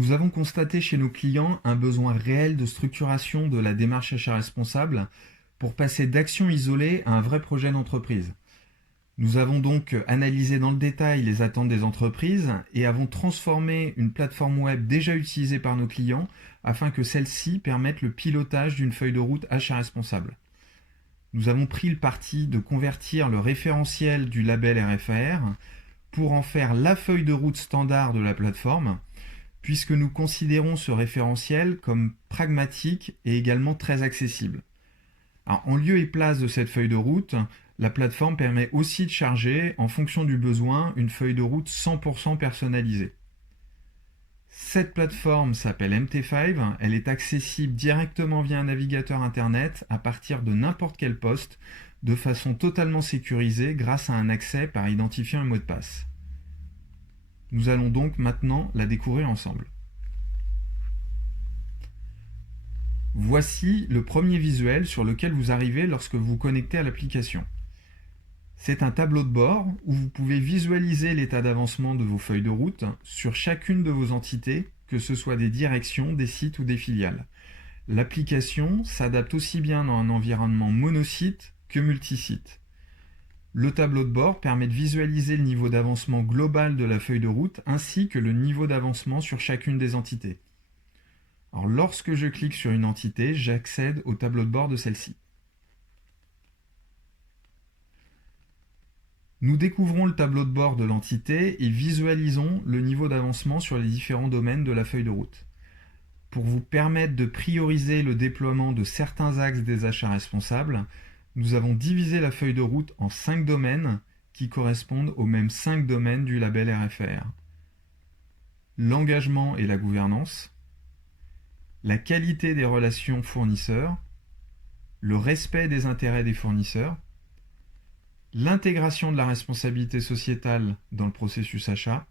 Nous avons constaté chez nos clients un besoin réel de structuration de la démarche achat responsable pour passer d'actions isolées à un vrai projet d'entreprise. Nous avons donc analysé dans le détail les attentes des entreprises et avons transformé une plateforme web déjà utilisée par nos clients afin que celle-ci permette le pilotage d'une feuille de route achat responsable. Nous avons pris le parti de convertir le référentiel du label RFAR pour en faire la feuille de route standard de la plateforme, puisque nous considérons ce référentiel comme pragmatique et également très accessible. Alors, en lieu et place de cette feuille de route, la plateforme permet aussi de charger, en fonction du besoin, une feuille de route 100% personnalisée. Cette plateforme s'appelle MT5, elle est accessible directement via un navigateur internet à partir de n'importe quel poste, de façon totalement sécurisée grâce à un accès par identifiant un mot de passe. Nous allons donc maintenant la découvrir ensemble. Voici le premier visuel sur lequel vous arrivez lorsque vous vous connectez à l'application. C'est un tableau de bord où vous pouvez visualiser l'état d'avancement de vos feuilles de route sur chacune de vos entités, que ce soit des directions, des sites ou des filiales. L'application s'adapte aussi bien dans un environnement monosite que multisite. Le tableau de bord permet de visualiser le niveau d'avancement global de la feuille de route ainsi que le niveau d'avancement sur chacune des entités. Alors, lorsque je clique sur une entité, j'accède au tableau de bord de celle-ci. Nous découvrons le tableau de bord de l'entité et visualisons le niveau d'avancement sur les différents domaines de la feuille de route. Pour vous permettre de prioriser le déploiement de certains axes des achats responsables, nous avons divisé la feuille de route en 5 domaines qui correspondent aux mêmes 5 domaines du label RFAR. L'engagement et la gouvernance, la qualité des relations fournisseurs, le respect des intérêts des fournisseurs, l'intégration de la responsabilité sociétale dans le processus achat,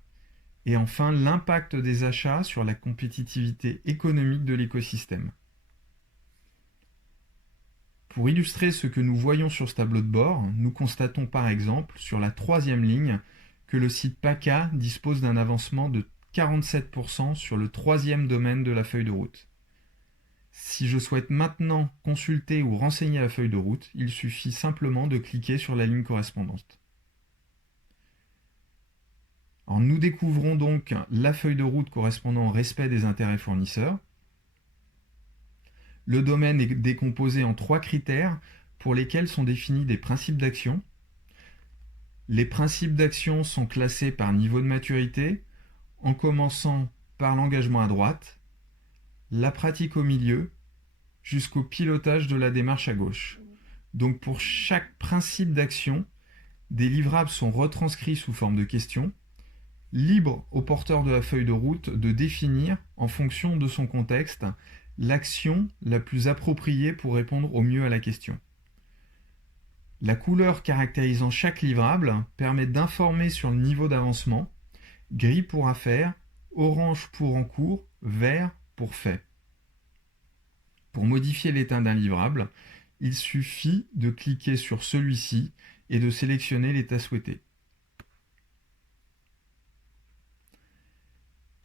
et enfin l'impact des achats sur la compétitivité économique de l'écosystème. Pour illustrer ce que nous voyons sur ce tableau de bord, nous constatons par exemple sur la 3e ligne que le site PACA dispose d'un avancement de 47% sur le 3e domaine de la feuille de route. Si je souhaite maintenant consulter ou renseigner la feuille de route, il suffit simplement de cliquer sur la ligne correspondante. Alors, nous découvrons donc la feuille de route correspondant au respect des intérêts fournisseurs. Le domaine est décomposé en 3 critères pour lesquels sont définis des principes d'action. Les principes d'action sont classés par niveau de maturité, en commençant par l'engagement à droite, la pratique au milieu, jusqu'au pilotage de la démarche à gauche. Donc pour chaque principe d'action, des livrables sont retranscrits sous forme de questions, libre au porteur de la feuille de route de définir, en fonction de son contexte, l'action la plus appropriée pour répondre au mieux à la question. La couleur caractérisant chaque livrable permet d'informer sur le niveau d'avancement, gris pour à faire, orange pour en cours, vert pour fait. Pour modifier l'état d'un livrable, il suffit de cliquer sur celui-ci et de sélectionner l'état souhaité.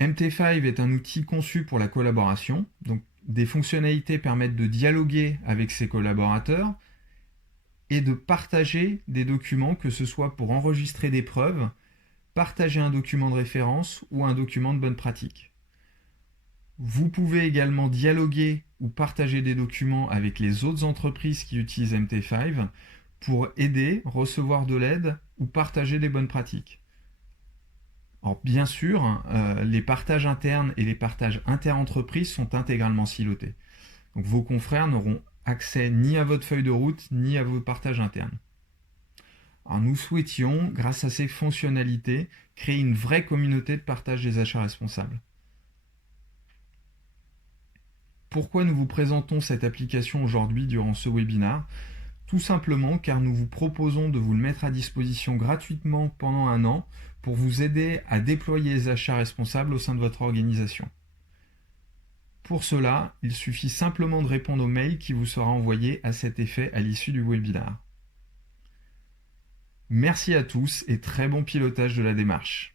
MT5 est un outil conçu pour la collaboration, donc des fonctionnalités permettent de dialoguer avec ses collaborateurs et de partager des documents, que ce soit pour enregistrer des preuves, partager un document de référence ou un document de bonne pratique. Vous pouvez également dialoguer ou partager des documents avec les autres entreprises qui utilisent MT5 pour aider, recevoir de l'aide ou partager des bonnes pratiques. Alors, bien sûr, les partages internes et les partages inter-entreprises sont intégralement silotés. Donc vos confrères n'auront accès ni à votre feuille de route ni à vos partages internes. Alors, nous souhaitions, grâce à ces fonctionnalités, créer une vraie communauté de partage des achats responsables. Pourquoi nous vous présentons cette application aujourd'hui durant ce webinaire ? Tout simplement car nous vous proposons de vous le mettre à disposition gratuitement pendant 1 an pour vous aider à déployer les achats responsables au sein de votre organisation. Pour cela, il suffit simplement de répondre au mail qui vous sera envoyé à cet effet à l'issue du webinaire. Merci à tous et très bon pilotage de la démarche.